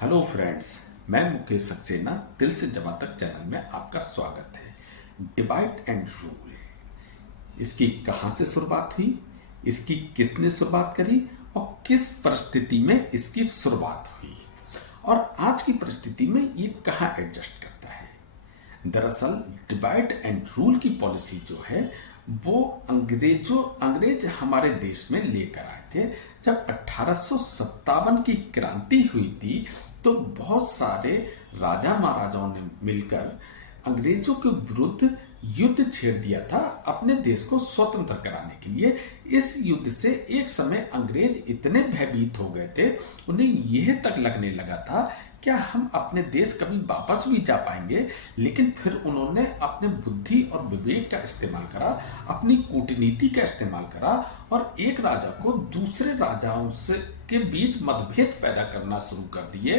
Hello friends, मैं मुकेश सक्सेना दिल से जमा तक चैनल में आपका स्वागत है। डिवाइड एंड रूल, इसकी कहाँ से शुरुआत हुई, इसकी किसने शुरुआत करी और किस परिस्थिति में इसकी शुरुआत हुई और आज की परिस्थिति में ये कहाँ एडजस्ट करता है। दरअसल डिवाइड एंड रूल की पॉलिसी जो है वो अंग्रेज हमारे देश में लेकर आए थे। जब 1857 की क्रांति हुई थी तो बहुत सारे राजा महाराजाओं ने मिलकर अंग्रेजों के विरुद्ध युद्ध छेड़ दिया था अपने देश को स्वतंत्र कराने के लिए। इस युद्ध से एक समय अंग्रेज इतने भयभीत हो गए थे, उन्हें यह तक लगने लगा था क्या हम अपने देश कभी वापस भी जा पाएंगे। लेकिन फिर उन्होंने अपने बुद्धि और विवेक का इस्तेमाल करा, अपनी कूटनीति का इस्तेमाल करा और एक राजा को दूसरे राजाओं से के बीच मतभेद पैदा करना शुरू कर दिए,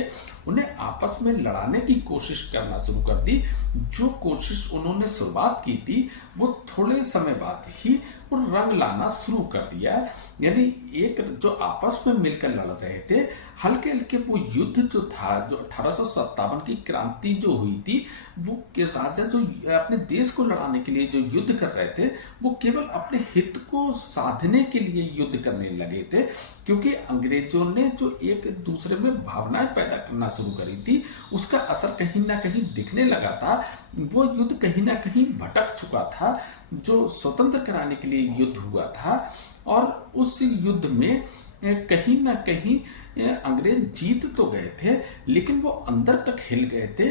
उन्हें आपस में लड़ाने की कोशिश करना शुरू कर दी। जो कोशिश उन्होंने शुरुआत की थी वो थोड़े समय बाद ही वो रंग लाना शुरू कर दिया। यानी एक जो आपस में मिलकर लड़ रहे थे, हल्के हल्के वो युद्ध जो था, जो 1857 की क्रांति जो हुई थी, वो के राजा जो अपने देश को लड़ाने के लिए जो युद्ध कर रहे थे वो केवल अपने हित को साधने के लिए युद्ध करने लगे थे, क्योंकि अंग्रेजों ने जो एक दूसरे में भावनाएं पैदा करना शुरू करी थी उसका असर कहीं ना कहीं दिखने लगा था। वो युद्ध कहीं ना कहीं भटक चुका था जो स्वतंत्र कराने के लिए युद्ध हुआ था, और उस युद्ध में कहीं ना कहीं अंग्रेज जीत तो गए थे लेकिन वो अंदर तक हिल गए थे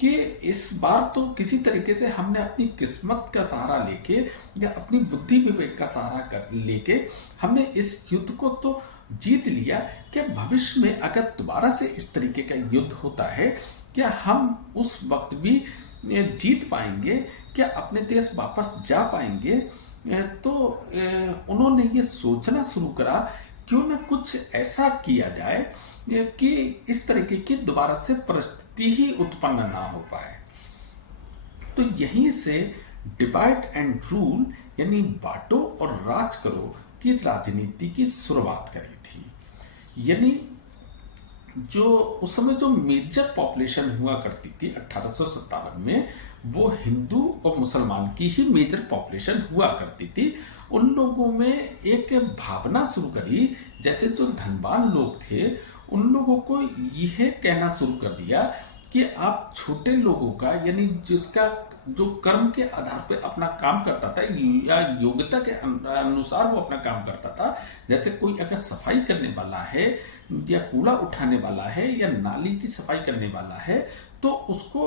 कि इस बार तो किसी तरीके से हमने अपनी किस्मत का सहारा लेके या अपनी बुद्धि विवेक का सहारा कर लेके हमने इस युद्ध को तो जीत लिया। क्या भविष्य में अगर दोबारा से इस तरीके का युद्ध होता है क्या हम उस वक्त भी जीत पाएंगे, क्या अपने देश वापस जा पाएंगे। तो उन्होंने ये सोचना शुरू करा क्यों ना कुछ ऐसा किया जाए कि इस तरीके की दोबारा से परिस्थिति ही उत्पन्न ना हो पाए। तो यहीं से डिवाइड एंड रूल यानी बांटो और राज करो की राजनीति की शुरुआत करी थी। यानी जो उस समय जो मेजर पॉपुलेशन हुआ करती थी 1857 में, वो हिंदू और मुसलमान की ही मेजर पॉपुलेशन हुआ करती थी। उन लोगों में एक भावना शुरू करी, जैसे जो धनवान लोग थे उन लोगों को यह कहना शुरू कर दिया कि आप छोटे लोगों का, यानी जिसका जो कर्म के आधार पे अपना काम करता था या योग्यता के अनुसार वो अपना काम करता था, जैसे कोई अगर सफाई करने वाला है या कूड़ा उठाने वाला है या नाली की सफाई करने वाला है, तो उसको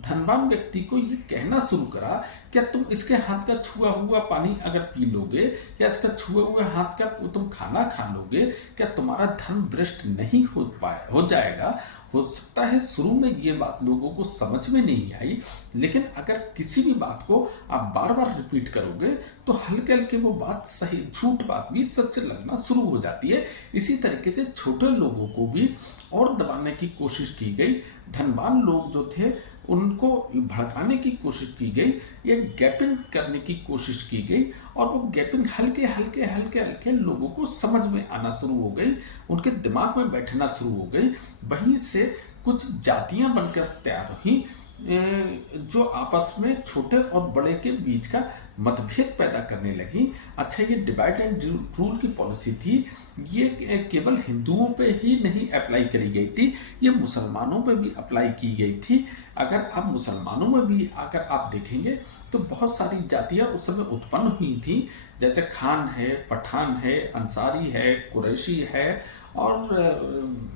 धनवान व्यक्ति को ये कहना शुरू करा क्या तुम इसके हाथ का छुआ हुआ पानी अगर पी लोगे या इसका छुआ हुआ हाथ का तुम खाना खा लोगे, क्या तुम्हारा धन भ्रष्ट नहीं हो जाएगा। हो सकता है शुरू में ये बात लोगों को समझ में नहीं आई, लेकिन अगर किसी भी बात को आप बार बार रिपीट करोगे तो हल्के हल्के वो बात सही, झूठ बात भी सच लगना शुरू हो जाती है। इसी तरीके से छोटे लोगों को भी और दबाने की कोशिश की गई, धनवान लोग जो थे उनको भड़काने की कोशिश की गई, एक गैपिंग करने की कोशिश की गई, और वो गैपिंग हल्के हल्के हल्के हल्के लोगों को समझ में आना शुरू हो गई, उनके दिमाग में बैठना शुरू हो गई। वहीं से कुछ जातियां बनकर तैयार हुई जो आपस में छोटे और बड़े के बीच का मतभेद पैदा करने लगी। अच्छा, ये डिवाइड एंड रूल की पॉलिसी थी, ये केवल हिंदुओं पे ही नहीं अप्लाई करी गई थी, ये मुसलमानों पे भी अप्लाई की गई थी। अगर आप मुसलमानों में भी अगर आप देखेंगे तो बहुत सारी जातियां उस समय उत्पन्न हुई थी, जैसे खान है, पठान है, अंसारी है, कुरैशी है और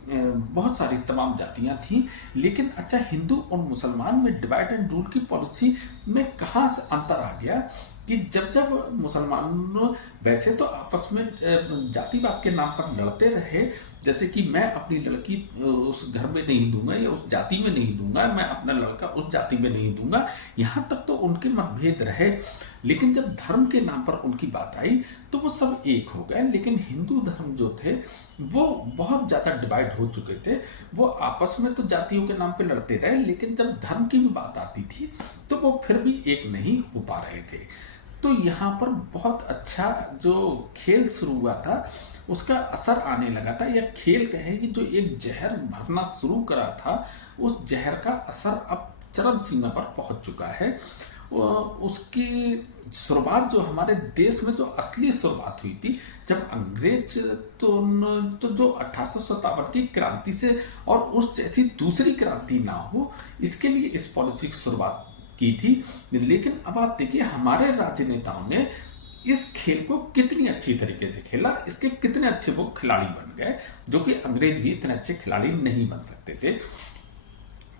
बहुत सारी तमाम जातियां थीं। लेकिन अच्छा, हिंदू और मुसलमान में डिवाइड एंड रूल की पॉलिसी में कहाँ से अंतर आ गया कि जब जब मुसलमान वैसे तो आपस में जातिवाद के नाम पर लड़ते रहे, जैसे कि मैं अपनी लड़की उस घर में नहीं दूंगा या उस जाति में नहीं दूंगा, मैं अपना लड़का उस जाति में नहीं दूंगा, यहाँ तक तो उनके मतभेद रहे। लेकिन जब धर्म के नाम पर उनकी बात आई तो वो सब एक हो गए। लेकिन हिंदू धर्म जो थे वो बहुत ज्यादा डिवाइड हो चुके थे, वो आपस में तो जातियों के नाम पे लड़ते रहे, लेकिन जब धर्म की भी बात आती थी तो वो फिर भी एक नहीं हो पा रहे थे। तो यहाँ पर बहुत अच्छा जो खेल शुरू हुआ था उसका असर आने लगा था। यह खेल कहे कि जो एक जहर भरना शुरू करा था, उस जहर का असर अब चरम सीमा पर पहुंच चुका है। उसकी शुरुआत जो हमारे देश में जो असली शुरुआत हुई थी, जब अंग्रेज तो जो 1857 की क्रांति से और उस जैसी दूसरी क्रांति ना हो, इसके लिए इस पॉलिसी की शुरुआत की थी। लेकिन अब आप देखिए हमारे राजनेताओं ने इस खेल को कितनी अच्छी तरीके से खेला, इसके कितने अच्छे वो खिलाड़ी बन गए, जो कि अंग्रेज भी इतने अच्छे खिलाड़ी नहीं बन सकते थे।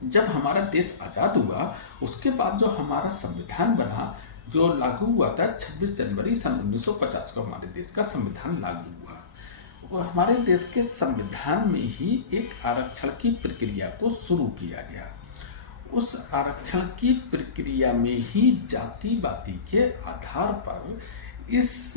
जब हमारा देश आजाद हुआ, उसके बाद जो हमारा संविधान बना, जो लागू हुआ था 26 जनवरी सन 1950 को हमारे देश का संविधान लागू हुआ। वो हमारे देश के संविधान में ही एक आरक्षण की प्रक्रिया को शुरू किया गया। उस आरक्षण की प्रक्रिया में ही जाति बाती के आधार पर इस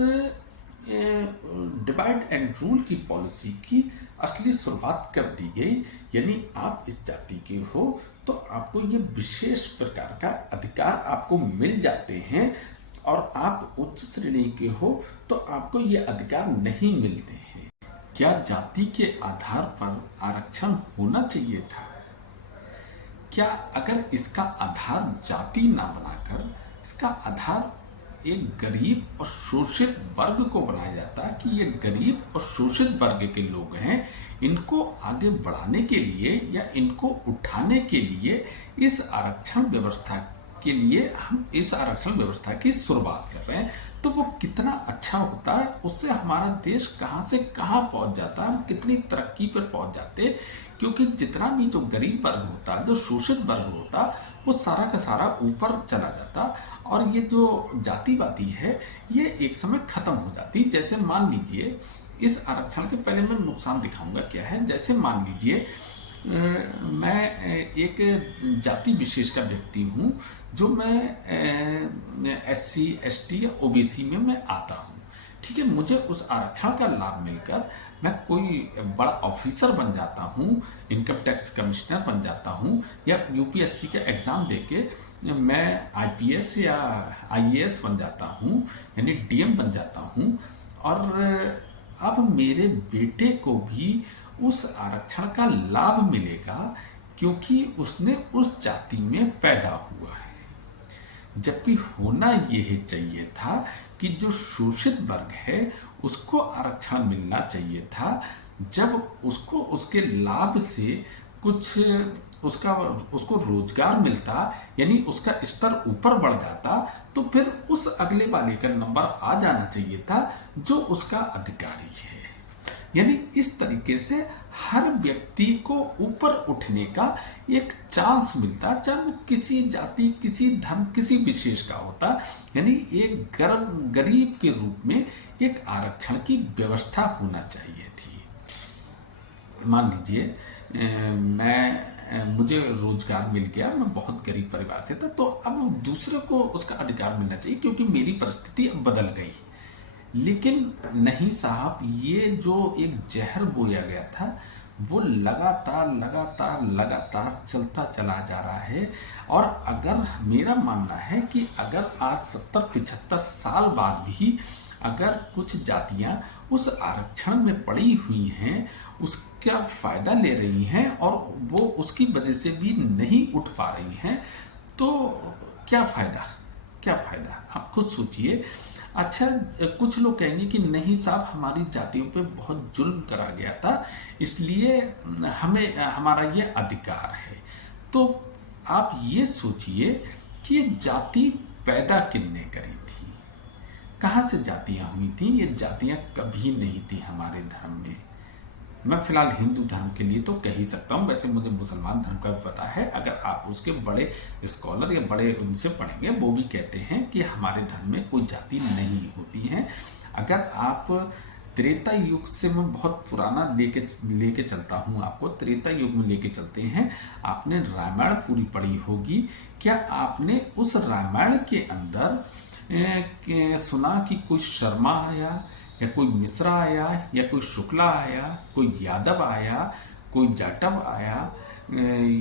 डिवाइड एंड रूल की पॉलिसी की असली शुरुआत कर दी गई। यानी आप इस जाति के हो तो आपको ये विशेष प्रकार का अधिकार आपको मिल जाते हैं, और आप उच्च श्रेणी के हो तो आपको ये अधिकार नहीं मिलते हैं। क्या जाति के आधार पर आरक्षण होना चाहिए था? क्या अगर इसका आधार जाति ना बनाकर इसका आधार एक गरीब और शोषित वर्ग को बनाया जाता कि ये गरीब और शोषित वर्ग के लोग हैं, इनको आगे बढ़ाने के लिए या इनको उठाने के लिए इस आरक्षण व्यवस्था के लिए हम इस आरक्षण व्यवस्था की शुरुआत कर रहे हैं, तो वो कितना अच्छा होता है। उससे हमारा देश कहां से कहां पहुंच जाता, हम कितनी तरक्की पर पहुंच जाते। क्योंकि जितना भी जो गरीब वर्ग होता, जो शोषित वर्ग होता, वो सारा का सारा ऊपर चला जाता, और ये जो जातिवादी है ये एक समय खत्म हो जाती। जैसे मान लीजिए, इस आरक्षण के पहले मैं नुकसान दिखाऊंगा क्या है। जैसे मान लीजिए मैं एक जाति विशेष का व्यक्ति हूँ, जो मैं SC ST या OBC में मैं आता हूँ, ठीक है। मुझे उस आरक्षण का लाभ मिलकर मैं कोई बड़ा ऑफिसर बन जाता हूँ, इनकम टैक्स कमिश्नर बन जाता हूँ, या UPSC का एग्जाम देके मैं IPS या IAS बन जाता हूँ, यानी DM बन जाता हूँ, और अब मेरे बेटे को भी उस आरक्षण का लाभ मिलेगा क्योंकि उसने उस जाति में पैदा हुआ है। जबकि होना यह चाहिए था कि जो शोषित वर्ग है उसको आरक्षण मिलना चाहिए था। जब उसको उसके लाभ से कुछ उसको रोजगार मिलता, यानी उसका स्तर ऊपर बढ़ जाता, तो फिर उस अगले वाले का नंबर आ जाना चाहिए था जो उसका अधिकारी है। यानी इस तरीके से हर व्यक्ति को ऊपर उठने का एक चांस मिलता, चाहे वो किसी जाति, किसी धर्म, किसी विशेष का होता। यानी एक गरीब के रूप में एक आरक्षण की व्यवस्था होना चाहिए थी। मान लीजिए मुझे रोजगार मिल गया, मैं बहुत गरीब परिवार से था, तो अब दूसरे को उसका अधिकार मिलना चाहिए क्योंकि मेरी परिस्थिति अब बदल गई। लेकिन नहीं साहब, ये जो एक जहर बोया गया था वो लगातार लगातार लगातार चलता चला जा रहा है। और अगर मेरा मानना है कि अगर आज 70-75 साल बाद भी अगर कुछ जातियां उस आरक्षण में पड़ी हुई हैं, उसका फायदा ले रही हैं और वो उसकी वजह से भी नहीं उठ पा रही हैं, तो क्या फायदा, क्या फायदा, आप खुद सोचिए। अच्छा, कुछ लोग कहेंगे कि नहीं साहब, हमारी जातियों पे बहुत जुल्म करा गया था, इसलिए हमें हमारा ये अधिकार है। तो आप ये सोचिए कि ये जाति पैदा किसने करी थी, कहाँ से जातियां हुई थी? ये जातियां कभी नहीं थी हमारे धर्म में। मैं फिलहाल हिंदू धर्म के लिए तो कह ही सकता हूँ, वैसे मुझे मुसलमान धर्म का भी पता है। अगर आप उसके बड़े स्कॉलर या बड़े उनसे पढ़ेंगे, वो भी कहते हैं कि हमारे धर्म में कोई जाति नहीं होती है। अगर आप त्रेता युग से, मैं बहुत पुराना लेके चलता हूँ आपको, त्रेता युग में लेके चलते हैं। आपने रामायण पूरी पढ़ी होगी। क्या आपने उस रामायण के अंदर सुना कि कोई शर्मा आया, या कोई मिश्रा आया, या कोई शुक्ला आया, कोई यादव आया, कोई जाटव आया,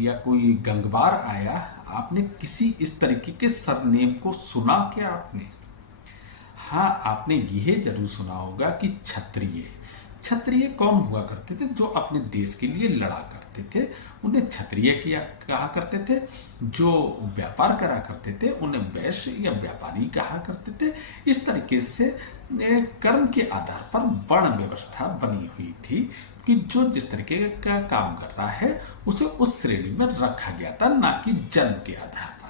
या कोई गंगवार आया? आपने किसी इस तरीके के सरनेम को सुना क्या आपने? हाँ, आपने यह जरूर सुना होगा कि क्षत्रिय। क्षत्रिय कौन हुआ करते थे? जो अपने देश के लिए लड़ा करते थे उन्हें क्षत्रिय किया कहा करते थे। जो व्यापार करा करते थे उन्हें वैश्य या व्यापारी कहा करते थे। इस तरीके से कर्म के आधार पर वर्ण व्यवस्था बनी हुई थी कि जो जिस तरीके का काम कर रहा है उसे उस श्रेणी में रखा गया था, ना कि जन्म के आधार पर।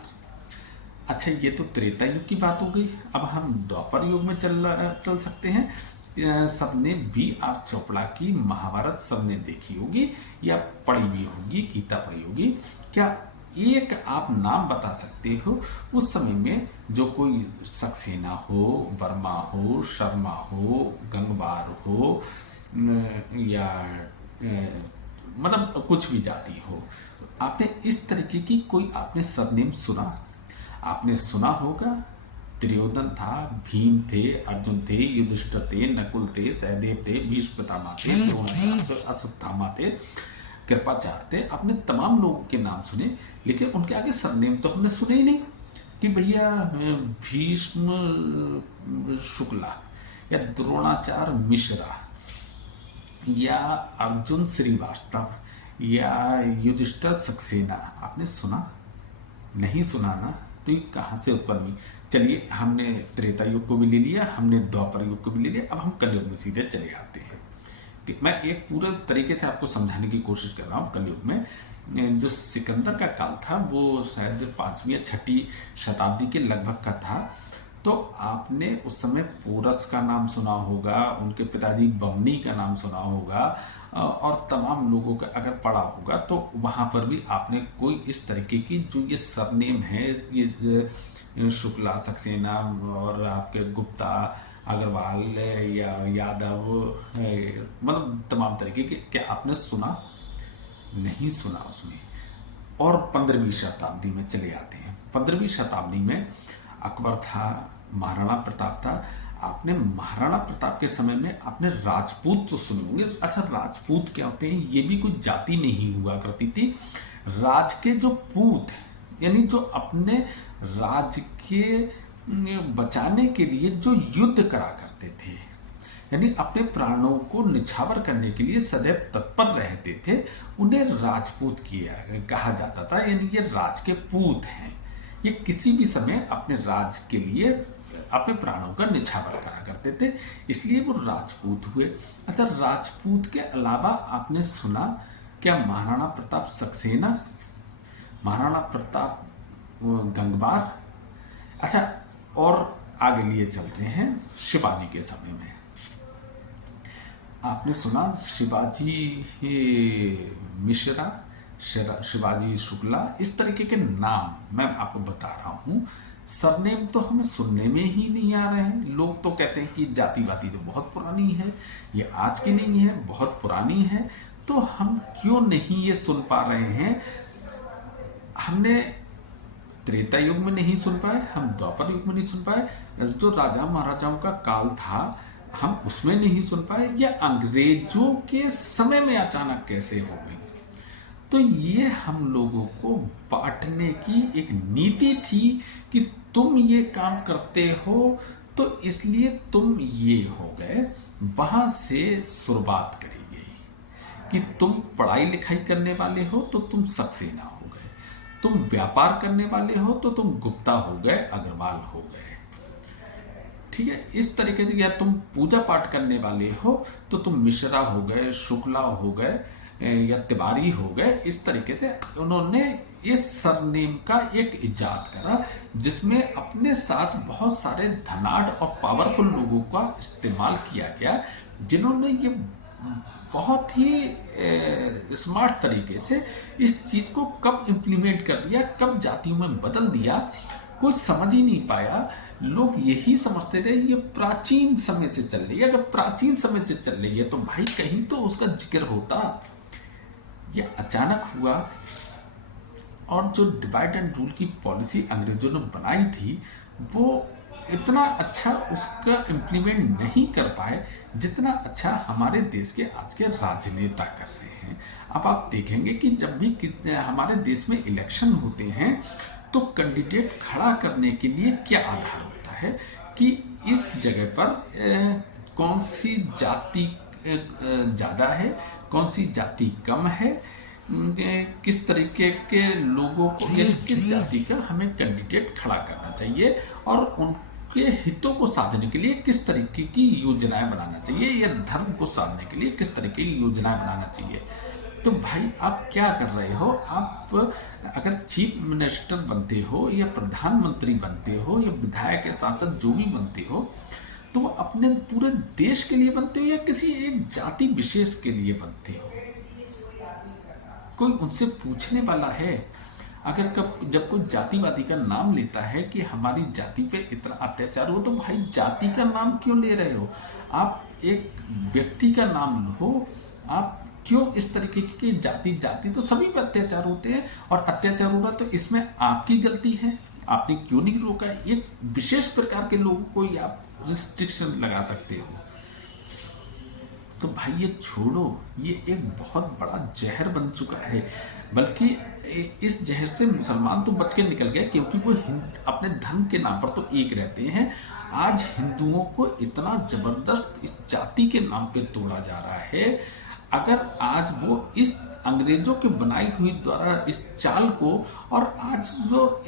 अच्छा, ये तो त्रेता युग की बात हो गई। अब हम द्वापर युग में चल सकते हैं। सबने B.R. चोपड़ा की महाभारत सबने देखी होगी या पढ़ी भी होगी, गीता पढ़ी होगी। क्या एक आप नाम बता सकते हो उस समय में जो कोई सक्सेना हो, वर्मा हो, शर्मा हो, गंगवार हो या मतलब कुछ भी जाति हो, आपने इस तरीके की कोई आपने सरनेम सुना? आपने सुना होगा दुर्योधन था, भीम थे, अर्जुन थे, युधिष्ठिर थे, नकुल थे, सहदेव थे, भीष्म पितामह थे, द्रोणाचार्य, अश्वत्थामा थे, कृपाचार्य थे। आपने तमाम लोगों के नाम सुने, लेकिन उनके आगे सरनेम तो हमने सुने ही नहीं कि भैया भीष्म शुक्ला या द्रोणाचार्य मिश्रा या अर्जुन श्रीवास्तव या युधिष्ठिर सक्सेना। आपने सुना? नहीं सुना ना? तो ये कहाँ से उत्पन्न हुई? चलिए, हमने त्रेता युग को भी ले लिया, हमने द्वापर युग को भी ले लिया, अब हम कलयुग में सीधे चले आते हैं। कि मैं एक पूरे तरीके से आपको समझाने की कोशिश कर रहा हूँ। कलयुग में जो सिकंदर का काल था वो शायद 5वीं या 6वीं शताब्दी के लगभग का था। तो आपने उस समय पोरस का नाम सुना होगा, उनके पिताजी बमनी का नाम सुना होगा, और तमाम लोगों का अगर पढ़ा होगा तो वहाँ पर भी आपने कोई इस तरीके की जो ये सरनेम है, ये शुक्ला, सक्सेना और आपके गुप्ता, अग्रवाल या यादव, मतलब तमाम तरीके के, क्या आपने सुना? नहीं सुना उसमें। और 15वीं शताब्दी में चले आते हैं। 15वीं शताब्दी में अकबर था, महाराणा प्रताप था। आपने महाराणा प्रताप के समय में आपने राजपूत तो सुने होंगे। अच्छा, राजपूत क्या होते हैं? ये भी कोई जाति नहीं हुआ करती थी। राज के जो पूत, यानी जो अपने राज के बचाने के लिए जो युद्ध करा करते थे, यानी अपने प्राणों को निछावर करने के लिए सदैव तत्पर रहते थे, उन्हें राजपूत कहा जाता था। यानी ये राज के पूत हैं। ये किसी भी समय अपने राज के लिए अपने प्राणों का निछावर करा करते थे, इसलिए वो राजपूत हुए। अच्छा, राजपूत के अलावा आपने सुना क्या महाराणा प्रताप सक्सेना, महाराणा प्रताप गंगवार? अच्छा, और आगे लिए चलते हैं शिवाजी के समय में। आपने सुना शिवाजी मिश्रा, शिवाजी शुक्ला, इस तरीके के नाम मैं आपको बता रहा हूँ। सरनेम तो हमें सुनने में ही नहीं आ रहे हैं। लोग तो कहते हैं कि जाति वाति तो बहुत पुरानी है, ये आज की नहीं है, बहुत पुरानी है। तो हम क्यों नहीं ये सुन पा रहे हैं? हमने त्रेता युग में नहीं सुन पाए, हम द्वापर युग में नहीं सुन पाए, जो राजा महाराजाओं का काल था हम उसमें नहीं सुन पाए, या अंग्रेजों के समय में अचानक कैसे हो गई? तो ये हम लोगों को बांटने की एक नीति थी कि तुम ये काम करते हो तो इसलिए तुम ये हो गए। वहां से शुरुआत करी गई कि तुम पढ़ाई लिखाई करने वाले हो तो तुम सक्सेना हो गए, तुम व्यापार करने वाले हो तो तुम गुप्ता हो गए, अग्रवाल हो गए। ठीक है, इस तरीके से। या तुम पूजा पाठ करने वाले हो तो तुम मिश्रा हो गए, शुक्ला हो गए या तिवारी हो गए। इस तरीके से उन्होंने इस सरनेम का एक इजाद करा, जिसमें अपने साथ बहुत सारे धनाढ़ और पावरफुल लोगों का इस्तेमाल किया गया, जिन्होंने ये बहुत ही स्मार्ट तरीके से इस चीज को कब इम्प्लीमेंट कर दिया, कब जातियों में बदल दिया, कोई समझ ही नहीं पाया। लोग यही समझते थे ये प्राचीन समय से चल रही है। अगर प्राचीन समय से चल रही है तो भाई कहीं तो उसका जिक्र होता। ये अचानक हुआ, और जो डिवाइड एंड रूल की पॉलिसी अंग्रेजों ने बनाई थी वो इतना अच्छा उसका इम्प्लीमेंट नहीं कर पाए जितना अच्छा हमारे देश के आज के राजनेता कर रहे हैं। अब आप देखेंगे कि जब भी हमारे देश में इलेक्शन होते हैं तो कैंडिडेट खड़ा करने के लिए क्या आधार होता है कि इस जगह पर कौन सी जाति ज़्यादा है, कौन सी जाति कम है, किस तरीके के लोगों को यानी किस जाति का हमें कैंडिडेट खड़ा करना चाहिए और उनके हितों को साधने के लिए किस तरीके की योजनाएं बनाना चाहिए या धर्म को साधने के लिए किस तरीके की योजनाएं बनाना चाहिए। तो भाई आप क्या कर रहे हो? आप अगर चीफ मिनिस्टर बनते हो या प्रधानमंत्री बनते हो या विधायक या सांसद जो भी बनते हो, तो अपने पूरे देश के लिए बनते हो या किसी एक जाति विशेष के लिए बनते हो? कोई उनसे पूछने वाला है? अगर जब कोई जातिवादी का नाम लेता है कि हमारी जाति पे इतना अत्याचार हो, तो भाई जाति का नाम क्यों ले रहे हो? आप एक व्यक्ति का नाम लो। आप क्यों इस तरीके की जाति तो सभी पे अत्याचार होते हैं और अत्याचार होगा तो इसमें आपकी गलती है। आपने क्यों नहीं रोका? एक विशेष प्रकार के लोगों को ही आप रिस्ट्रिक्शन लगा सकते हो। तो भाई ये छोड़ो, ये एक बहुत बड़ा जहर बन चुका है। बल्कि इस जहर से मुसलमान तो बच के निकल गए क्योंकि वो अपने धर्म के नाम पर तो एक रहते हैं। आज हिंदुओं को इतना जबरदस्त इस जाति के नाम पे तोड़ा जा रहा है। अगर आज वो इस अंग्रेजों के बनाई हुई द्वारा इस चाल को, और आज जो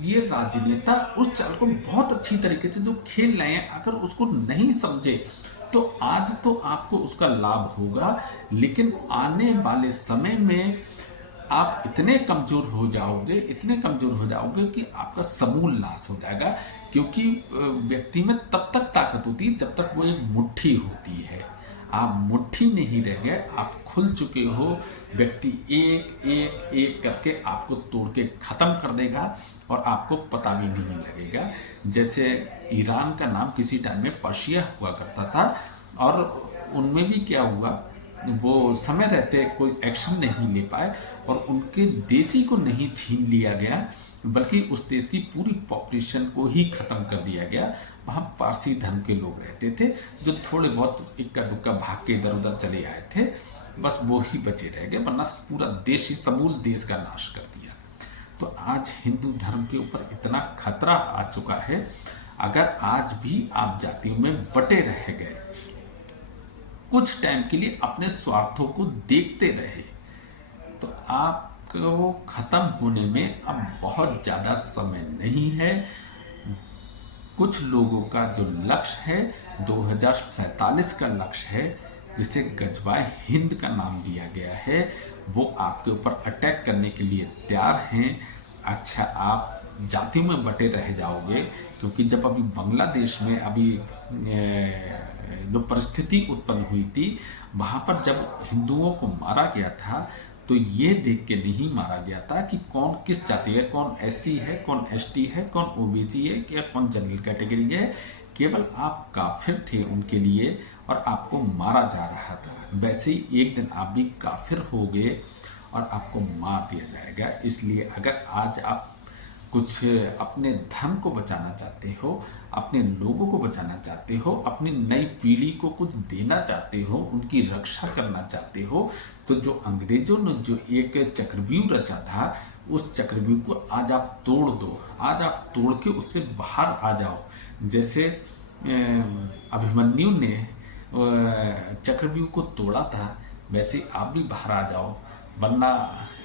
ये राजनेता उस चाल को बहुत अच्छी तरीके से जो खेल रहे हैं, अगर उसको नहीं समझे तो आज तो आपको उसका लाभ होगा, लेकिन आने वाले समय में आप इतने कमजोर हो जाओगे कि आपका समूल नाश हो जाएगा। क्योंकि व्यक्ति में तब तक ताकत होती है जब तक वो एक मुट्ठी होती है। आप मुट्ठी नहीं रह गए, आप खुल चुके हो। व्यक्ति एक एक एक करके आपको तोड़ के खत्म कर देगा और आपको पता भी नहीं लगेगा। जैसे ईरान का नाम किसी टाइम में पर्शिया हुआ करता था और उनमें भी क्या हुआ, वो समय रहते कोई एक्शन नहीं ले पाए और उनके देशी को नहीं छीन लिया गया बल्कि उस देश की पूरी पॉपुलेशन को ही खत्म कर दिया गया। वहाँ पारसी धर्म के लोग रहते थे जो थोड़े बहुत इक्का दुक्का भाग के इधर उधर चले आए थे, बस वो ही बचे रह गए, वरना पूरा देश ही समूल देश का नाश कर दिया। तो आज हिंदू धर्म के ऊपर इतना खतरा आ चुका है, अगर आज भी आप जातियों में बटे रह गए, कुछ टाइम के लिए अपने स्वार्थों को देखते रहे, तो आपको खत्म होने में अब बहुत ज्यादा समय नहीं है। कुछ लोगों का जो लक्ष्य है 2047 का लक्ष्य है, जिसे गजवाए हिंद का नाम दिया गया है, वो आपके ऊपर अटैक करने के लिए तैयार हैं। अच्छा, आप जाति में बटे रह जाओगे, क्योंकि जब अभी बांग्लादेश में अभी जो परिस्थिति उत्पन्न हुई थी, वहां पर जब हिंदुओं को मारा गया था तो ये देख के नहीं मारा गया था कि कौन किस जाति है, कौन एससी है, कौन एसटी है, कौन ओबीसी है या कौन जनरल कैटेगरी है। केवल आप काफिर थे उनके लिए और आपको मारा जा रहा था। वैसे ही एक दिन आप भी काफिर हो गए और आपको मार दिया जाएगा। इसलिए अगर आज आप कुछ अपने धर्म को बचाना चाहते हो, अपने लोगों को बचाना चाहते हो, अपनी नई पीढ़ी को कुछ देना चाहते हो, उनकी रक्षा करना चाहते हो, तो जो अंग्रेजों ने जो एक चक्रव्यूह रचा था, उस चक्रव्यूह को आज आप तोड़ दो। आज आप तोड़ के उससे बाहर आ जाओ। जैसे अभिमन्यु ने चक्रव्यूह को तोड़ा था, वैसे आप भी बाहर आ जाओ। वरना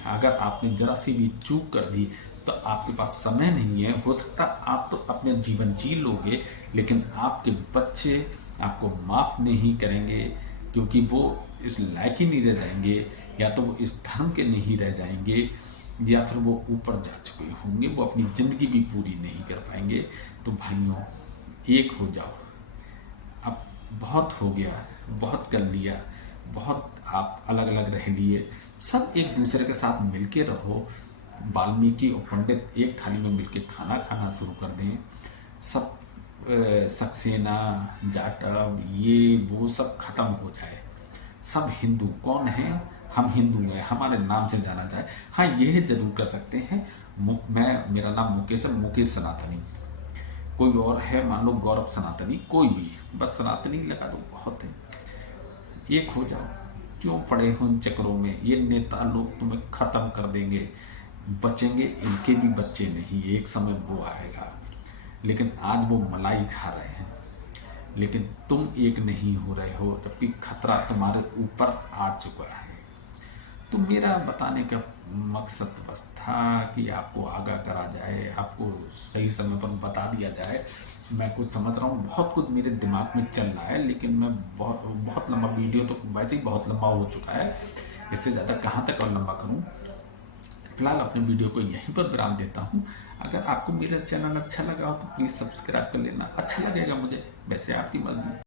अगर आपने जरा सी भी चूक कर दी तो आपके पास समय नहीं है। हो सकता आप तो अपने जीवन जी लोगे, लेकिन आपके बच्चे आपको माफ नहीं करेंगे, क्योंकि वो इस लायक ही नहीं रह जाएंगे, या तो वो इस धर्म के नहीं रह जाएंगे, या फिर वो ऊपर जा चुके होंगे, वो अपनी जिंदगी भी पूरी नहीं कर पाएंगे। तो भाइयों, एक हो जाओ। अब बहुत हो गया, बहुत कर लिया, बहुत आप अलग अलग रह लिए। सब एक दूसरे के साथ मिलके रहो। वाल्मीकि और पंडित एक थाली में मिलके खाना खाना शुरू कर दें। सब सक्सेना, जाटव, ये वो सब खत्म हो जाए। सब हिंदू कौन है? हम हिंदू हैं, हमारे नाम से जाना जाए। हाँ, यह जरूर कर सकते हैं, मेरा नाम मुकेश है, मुकेश सनातनी। कोई और है, मान लो गौरव सनातनी, कोई भी, बस सनातनी लगा दो, बहुत है। एक हो जाओ। क्यों पड़े हो इन चक्रों में? ये नेता लोग तुम्हें खत्म कर देंगे। बचेंगे इनके भी बच्चे नहीं, एक समय वो आएगा। लेकिन आज वो मलाई खा रहे हैं। लेकिन तुम एक नहीं हो रहे हो, जबकि खतरा तुम्हारे ऊपर आ चुका है। तो मेरा बताने का मकसद बस था कि आपको आगाह करा जाए, आपको सही समय पर बता दिया जाए। मैं कुछ समझ रहा हूँ, बहुत कुछ मेरे दिमाग में चल रहा है, लेकिन मैं बहुत बहुत लंबा वीडियो तो वैसे ही बहुत लंबा हो चुका है, इससे ज़्यादा कहाँ तक और लंबा करूँ। फिलहाल अपने वीडियो को यहीं पर विराम देता हूँ। अगर आपको मेरा चैनल अच्छा लगा हो तो प्लीज़ सब्सक्राइब कर लेना, अच्छा लगेगा मुझे, वैसे आपकी मर्जी।